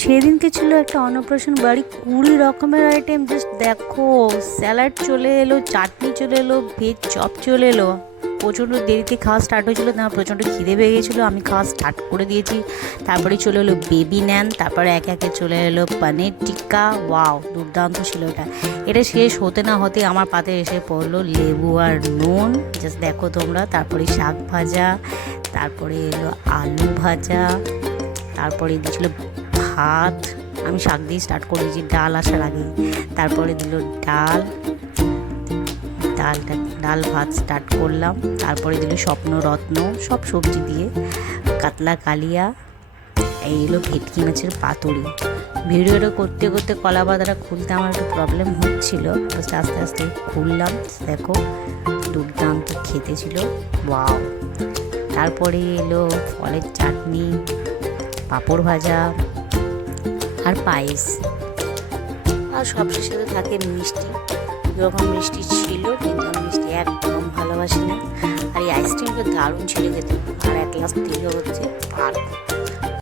সেদিনকে ছিল একটা অন্নপ্রাশন বাড়ি, 20 রকমের আইটেম। জাস্ট দেখো, স্যালাড চলে এলো, চাটনি চলে এলো, ভেজ চপ চলে এলো। প্রচণ্ড দেরিতে খাওয়া স্টার্ট হয়েছিলো, আমার প্রচণ্ড খিদে পেয়ে গেছিলো, আমি খাওয়া স্টার্ট করে দিয়েছি। তারপরে চলে এলো বেবি ন্যান, তারপরে একে একে চলে এলো পনির টিক্কা। ওয়াও, দুর্দান্ত ছিল এটা। এটা শেষ হতে না হতে আমার পাতে এসে পড়লো লেবু আর নুন। জাস্ট দেখো তোমরা। তারপরে শাক ভাজা, তারপরে এলো আলু ভাজা, তারপরে দিয়েছিলো ভাত। আমি শাক দিয়ে স্টার্ট করেছি ডাল আসার আগে। তারপরে দিল ডাল, ডাল ভাত স্টার্ট করলাম। তারপরে দিল স্বপ্নরত্ন, সব সবজি দিয়ে কাতলা কালিয়া। এই এলো ভেটকি মাছের পাতুরি। ভিডিওটা করতে করতে কলা পাতাটা খুলতে আমার একটু প্রবলেম হচ্ছিল, আস্তে আস্তে খুললাম। দেখো, দুর্দান্ত খেতে ছিল। ওয়াও। তারপরে এলো ফলের চাটনি, পাঁপড় ভাজা আর পায়েস। আর সবশেষে সাথে থাকে মিষ্টি। এরকম মিষ্টি ছিল, কিন্তু আমি মিষ্টি একদম ভালোবাসি না। আর এই আইসক্রিমটা দারুণ ছিল খেতে। আর এক গ্লাস দিল হচ্ছে পার্ক।